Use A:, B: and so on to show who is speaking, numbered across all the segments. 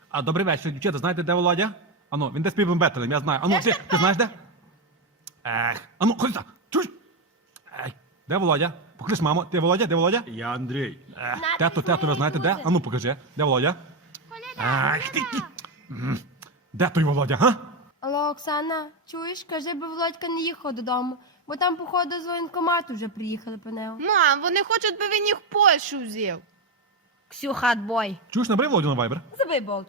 A: А добрий вечір, дівчата, знаєте, де Володя? Ану, він десь під Бетелем, я знаю. Ану, ти знаєш де? Ану, ходи сюди. Чуєш? Де Володя? Поклич маму. Ти Володя? Де Володя?
B: Я Андрій.
A: Тето, ви знаєте де? Ану, покажи. Де Володя? Де той Володя, га?
C: Алло, Оксана, чуєш? Кажи, би Володька не їхав додому, бо там, походу, з воєнкомату вже приїхали по нього.
D: Мам, вони хочуть, би він їх в Польщу взяв.
C: Ксюха, бой.
A: Чуєш, набери Володю на вайбер?
C: Забий болт.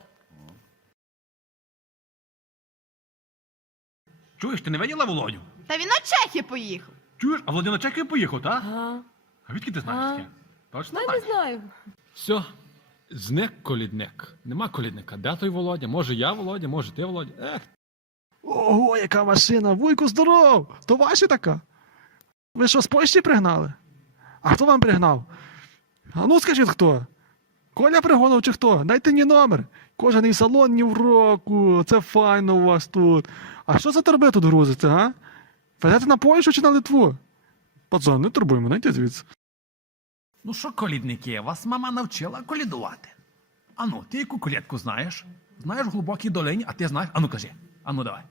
A: Чуєш, ти не виділа Володю?
D: Та він на Чехи поїхав.
A: Чуєш, а Володя на Чехію поїхав, так?
C: Ага.
A: А відки ти знаєш таке? Точно
C: Я не знаю.
A: Все, зник колідник. Нема колідника. Де той Володя? Може я Володя, може ти Володя.
B: Ого, яка машина! Вуйку, здоров! То ваша така? Ви що, з Польщі пригнали? А хто вам пригнав? А ну скажіть хто? Коля пригонив чи хто? Дайте мені номер. Кожаний салон ні в року. Це файно у вас тут. А що за торби тут грузиться, га? Везете на Польщу чи на Литву? Пацан, не турбуй мене, йдіть звідси.
A: Ну що, колідники, вас мама навчила колідувати. Ану, ти яку колядку знаєш? Знаєш в глибокій долині, а ти знаєш? Ану, кажи. Ану, давай.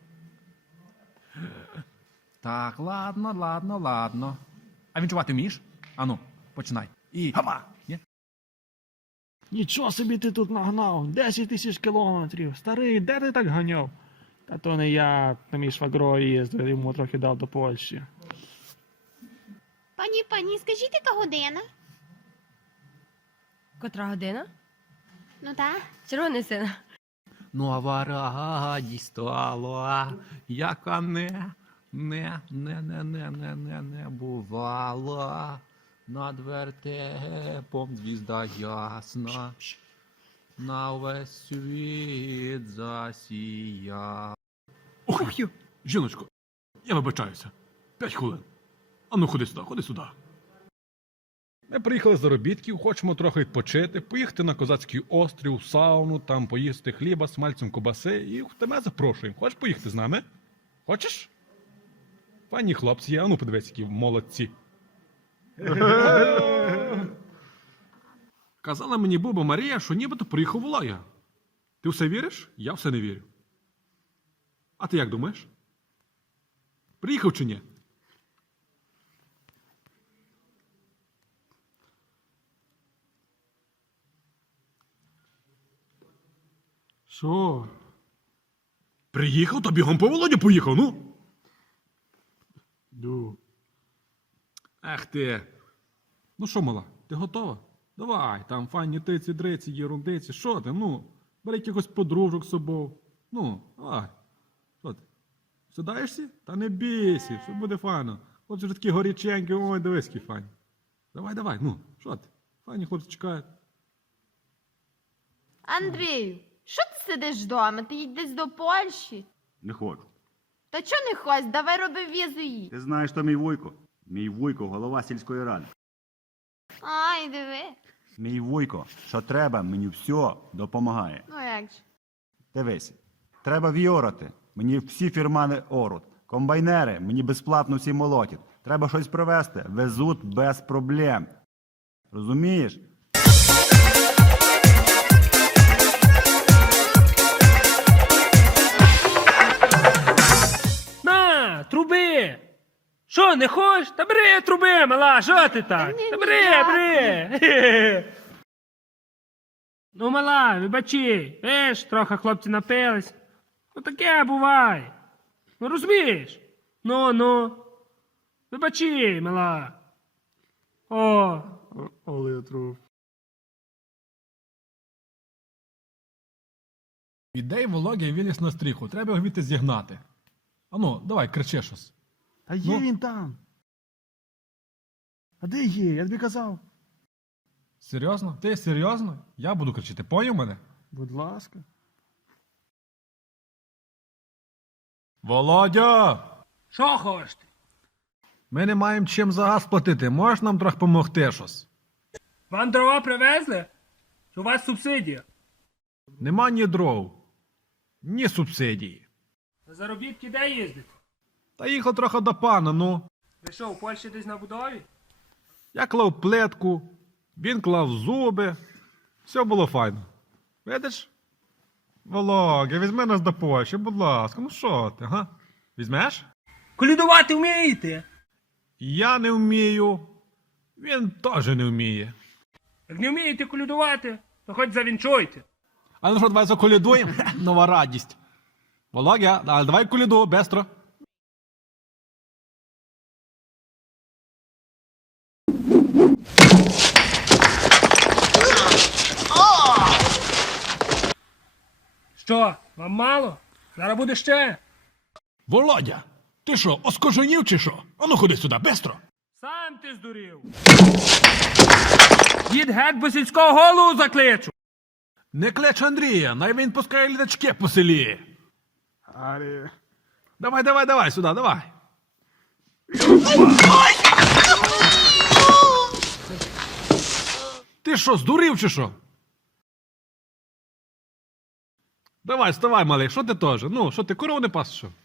A: Так, ладно. А вінчувати вмієш? Ану, починай. І хапа! Ні?
B: Нічого собі ти тут нагнав. 10 тисяч кілометрів. Старий, де ти так ганяв? Та то не я, на мій швагрові їздив, йому трохи дав до Польщі.
D: Пані, скажіть, яка година?
C: Котра година?
D: Ну так.
C: Червоний син.
A: Ну, а вара дістала, яка не бувала. Над вертепом звізда ясна, на весь світ засія. Ой, жіночко, я вибачаюся. 5 хвилин. Ану, ходи сюди. Ми приїхали з заробітків, хочемо трохи відпочити, поїхати на Козацький острів, в сауну, там поїсти хліба, смальцем кобаси і тебе запрошуємо. Хочеш поїхати з нами? Хочеш? Файні хлопці є, ану подивись, які молодці. Казала мені Буба Марія, що нібито приїхав Володя. Ти все віриш? Я все не вірю. А ти як думаєш? Приїхав чи ні?
B: Що?
A: Приїхав, то бігом по Володю поїхав, ну? Ех ти. Ну що, мала, ти готова? Давай, там файні тиці-дриці, єрундиці. Що ти, ну? Бери якихось подружок з собою. Ну, давай. Що ти? Сідаєшся? Та не бійся, все буде файно. Хлопці вже такі горяченькі, ой, дивись, які файні. Давай, ну, що ти? Файні хлопці чекають.
D: Андрію, що ти сидиш вдома? Ти їдь десь до Польщі?
E: Не хочу.
D: Та чого не хочеш? Давай роби візу їй.
E: Ти знаєш, що мій Вуйко? Мій Вуйко – голова сільської ради.
D: Ай, диви.
E: Мій Вуйко, що треба, мені все допомагає.
D: Ну як же?
E: Дивись, треба віорати. Мені всі фірмани оруть. Комбайнери, мені безплатно всі молотять. Треба щось привезти, везуть без проблем. Розумієш?
F: На, труби! Що, не хочеш? Та бери труби, мала, що ти так?
D: Ні,
F: Та
D: ні,
F: бери,
D: дякую.
F: бери! Ну, мала, вибачи, виш, трохи хлопці напились. Ну таке буває. Ну розумієш? Ну. Вибачи, мала. О,
B: Олег труп.
A: Ідей Володя виліз на стріху, треба його звідти зігнати. Ану, давай, кричи щось.
B: А є
A: Ну?
B: він там. А де є? Я тобі казав.
A: Серйозно? Ти серйозно? Я буду кричати, поняв мене?
B: Будь ласка.
A: Володя!
F: що хочеш ти?
A: Ми не маємо чим за газ платити, можеш нам трохи допомогти щось?
F: Вам дрова привезли? Чи у вас субсидія?
A: Нема ні дров, ні субсидії.
F: На заробітки де їздите?
A: Та їхав трохи до пана, ну.
F: Ви що, у Польщі десь на будові?
A: Я клав плитку, він клав зуби. Все було файно. Видиш? Володя, візьми нас до Польщі, будь ласка, ну що ти, га? Візьмеш?
F: Колядувати вмієте?
A: Я не вмію. Він теж не вміє.
F: Як не вмієте колядувати, то хоч завінчуйте.
B: А ну що, давай заколядуємо? Нова радість. Володя, давай коляду, бестро.
F: Що, вам мало? Зараз буде ще.
B: Володя, ти що, оскоженів чи що? Ану ходи сюди, бестро.
F: Сам ти здурів. Дід геть, бо сільського голову закличу.
B: Не клич Андрія, най він пускає літачки по селі. Давай, сюди, давай. Ти що, здурів чи що? Давай, вставай, малий, що ти теж? Ну, що ти, корову не пас, що?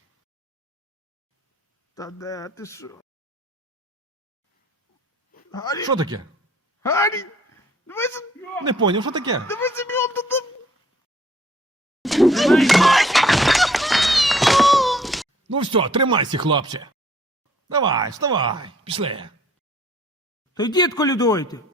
E: Та де ти що?
B: Що таке?
E: Гаррі! Дивися,
B: Не поняв, що таке?
E: дивися, бігом тут.
B: Ну все, тримайся, хлопче. Давай, вставай, пішли.
F: То йдіть колядуйте.